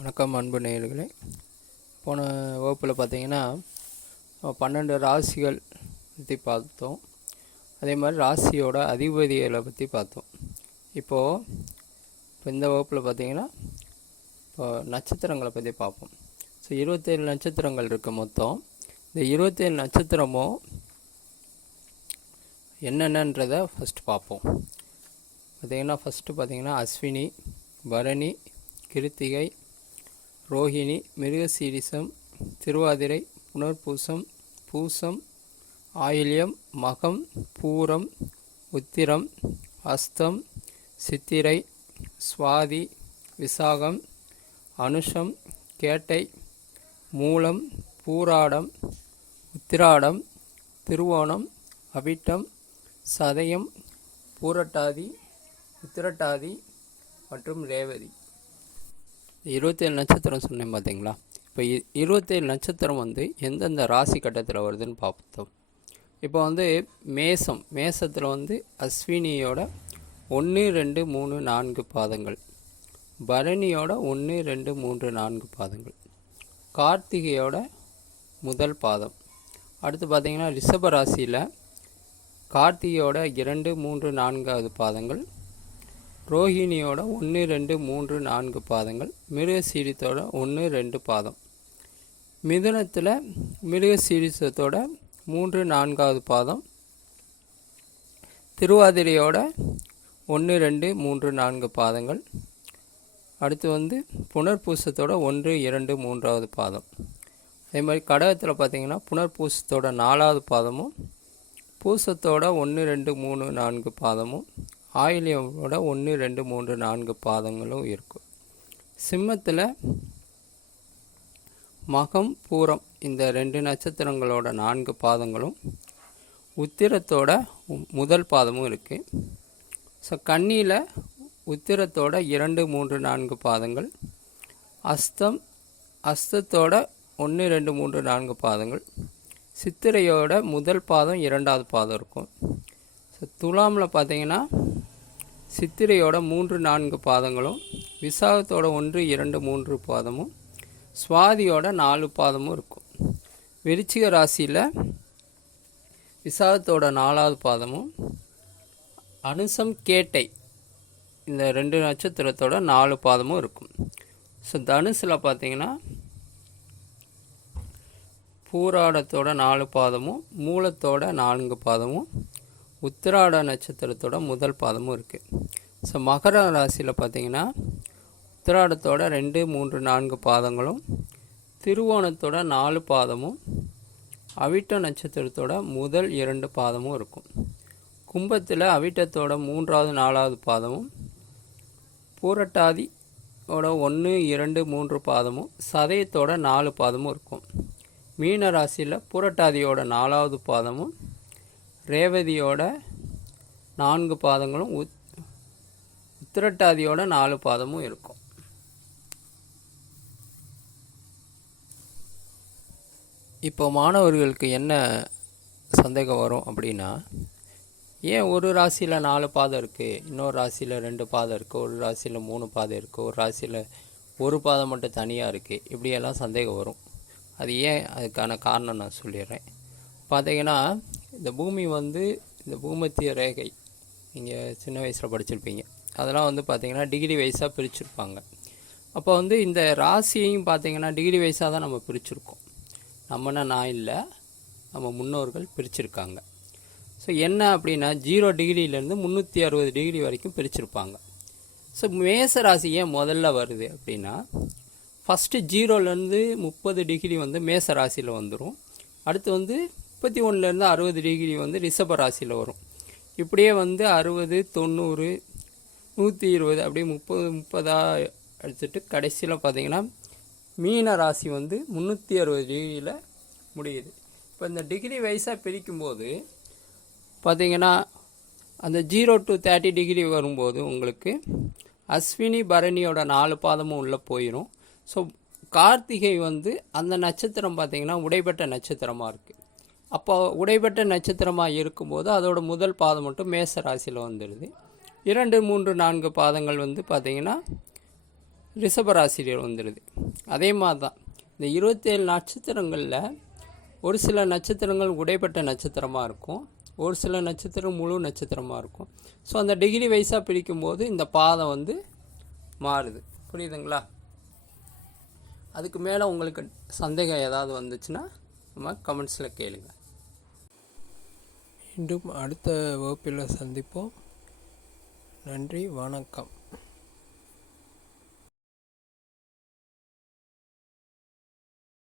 வணக்கம் அன்பு நேயர்களே. போன வகுப்பில் பார்த்தீங்கன்னா 12 ராசிகள் பற்றி பார்த்தோம். அதே மாதிரி ராசியோட அதிபதிகளை பற்றி பார்த்தோம். இப்போ இந்த வகுப்பில் பார்த்தீங்கன்னா இப்போ நட்சத்திரங்களை பற்றி பார்ப்போம். 27 நட்சத்திரங்கள் இருக்குது மொத்தம். இந்த 27 நட்சத்திரமும் என்னென்னன்றதை ஃபஸ்ட்டு பார்ப்போம். ஃபஸ்ட்டு பார்த்தீங்கன்னா அஸ்வினி, பரணி, கிருத்திகை, ரோஹிணி, மிருகசீரிஷம், திருவாதிரை, புனர்பூசம், பூசம், ஆயில்யம், மகம், பூரம், உத்திரம், அஸ்தம், சித்திரை, சுவாதி, விசாகம், அனுஷம், கேட்டை, மூலம், பூராடம், உத்திராடம், திருவோணம், அவிட்டம், சதயம், பூரட்டாதி, உத்திரட்டாதி மற்றும் ரேவதி. 27 நட்சத்திரம் சொன்னேன் பார்த்தீங்களா. இப்போ 27 நட்சத்திரம் எந்தெந்த ராசி கட்டத்தில் வருதுன்னு பார்த்தோம். இப்போ மேசத்தில் அஸ்வினியோட 1 2 3 4 பாதங்கள், பரணியோட 1 2 3 4 பாதங்கள், கார்த்திகையோட முதல் பாதம். அடுத்து பார்த்தீங்கன்னா ரிஷப ராசியில் கார்த்திகையோட 2 3 4 பாதங்கள், ரோஹிணியோட 1 2 3 4 பாதங்கள், மிருகசீரித்தோட 1 2 பாதம், மிதுனத்தில் மிருகசீரிசத்தோட 3 4 பாதம், திருவாதிரையோட 1 2 3 4 பாதங்கள். அடுத்து புனர்பூசத்தோட 1 2 3 பாதம். அதே மாதிரி கடகத்தில் பார்த்தீங்கன்னா புனர்பூசத்தோட 4வது பாதமும், பூசத்தோட 1 2 3 4 பாதமும், ஆயிலியோட 1 2 3 4 பாதங்களும் இருக்கும். சிம்மத்தில் மகம், பூரம் இந்த 2 நட்சத்திரங்களோட 4 பாதங்களும், உத்திரத்தோட முதல் பாதமும் இருக்குது. கன்னியில் உத்திரத்தோட 2 3 4 பாதங்கள், அஸ்தத்தோட 1 2 3 4 பாதங்கள், சித்திரையோட முதல் பாதம் 2வது பாதம் இருக்கும். துலாமில் பார்த்தீங்கன்னா சித்திரையோட 3 4 பாதங்களும், விசாகத்தோட 1 2 3 பாதமும், சுவாதியோட 4 பாதமும் இருக்கும். விருச்சிக ராசியில் விசாகத்தோட 4வது பாதமும், அனுசம், கேட்டை இந்த 2 நட்சத்திரத்தோட 4 பாதமும் இருக்கும். தனுசில் பார்த்தீங்கன்னா பூராடத்தோட 4 பாதமும், மூலத்தோட 4 பாதமும், உத்திராட நட்சத்திரத்தோட முதல் பாதமும் இருக்குது. மகர ராசியில் பார்த்தீங்கன்னா உத்திராடத்தோட 2 3 4 பாதங்களும், திருவோணத்தோட 4 பாதமும், அவிட்ட நட்சத்திரத்தோட முதல் 2 பாதமும் இருக்கும். கும்பத்தில் அவிட்டத்தோட 3வது 4வது பாதமும், பூரட்டாதியோட 1 2 3 பாதமும், சதயத்தோட 4 பாதமும் இருக்கும். மீன ராசியில் பூரட்டாதியோட 4வது பாதமும், ரேவதியோட 4 பாதங்களும், உத்திரட்டாதியோட 4 பாதமும் இருக்கும். இப்போ மாணவர்களுக்கு என்ன சந்தேகம் வரும் அப்படின்னா, ஏன் ஒரு ராசியில் 4 பாதம் இருக்குது, இன்னொரு ராசியில் 2 பாதம் இருக்குது, ஒரு ராசியில் 3 பாதம் இருக்குது, ஒரு ராசியில் ஒரு பாதம் மட்டும் தனியாக இருக்குது, இப்படியெல்லாம் சந்தேகம் வரும். அது ஏன், அதுக்கான காரணம் நான் சொல்லிடுறேன். பார்த்தீங்கன்னா இந்த பூமி இந்த பூமத்திய ரேகை நீங்கள் சின்ன வயசில் படிச்சிருப்பீங்க. அதெல்லாம் பார்த்திங்கன்னா டிகிரி வைஸாக பிரிச்சுருப்பாங்க. அப்போ இந்த ராசியையும் பார்த்திங்கன்னா டிகிரி வைஸாக தான் நம்ம பிரிச்சுருக்கோம். நான் இல்லை, நம்ம முன்னோர்கள் பிரிச்சுருக்காங்க. என்ன அப்படின்னா 0 டிகிரியிலேருந்து 360 டிகிரி வரைக்கும் பிரிச்சுருப்பாங்க. மேச ராசி ஏன் முதல்ல வருது அப்படின்னா, ஃபஸ்ட்டு 0லேருந்து 30 டிகிரி மேச ராசியில் வந்துடும். அடுத்து 31லேருந்து 60 டிகிரி ரிஷப ராசியில் வரும். இப்படியே 60 90 120 அப்படியே 30 எடுத்துட்டு கடைசியில் பார்த்திங்கன்னா மீன ராசி 360 டிகிரியில் முடியுது. இப்போ இந்த டிகிரி வைஸாக பிரிக்கும்போது பார்த்திங்கன்னா அந்த 0 to 30 டிகிரி வரும்போது உங்களுக்கு அஸ்வினி பரணியோட 4 பாதமும் உள்ளே போயிடும். கார்த்திகை அந்த நட்சத்திரம் பார்த்திங்கன்னா உடைப்பட்ட நட்சத்திரமாக இருக்குது. அப்போ உடைப்பட்ட நட்சத்திரமாக இருக்கும்போது அதோட முதல் பாதம் மட்டும் மேச ராசியில் வந்துடுது. 2 3 4 பாதங்கள் பார்த்திங்கன்னா ரிஷப ராசியில் வந்துடுது. அதே மாதிரி தான் இந்த 27 நட்சத்திரங்களில் ஒரு சில நட்சத்திரங்கள் உடைப்பட்ட நட்சத்திரமாக இருக்கும், ஒரு சில நட்சத்திரம் முழு நட்சத்திரமாக இருக்கும். ஸோ அந்த டிகிரி வைஸாக பிரிக்கும்போது இந்த பாதம் வந்து மாறுது. புரியுதுங்களா? அதுக்கு மேலே உங்களுக்கு சந்தேகம் ஏதாவது வந்துச்சுன்னா நம்ம கமெண்ட்ஸில் கேளுங்க. மீண்டும் அடுத்த வகுப்பில் சந்திப்போம். நன்றி, வணக்கம்.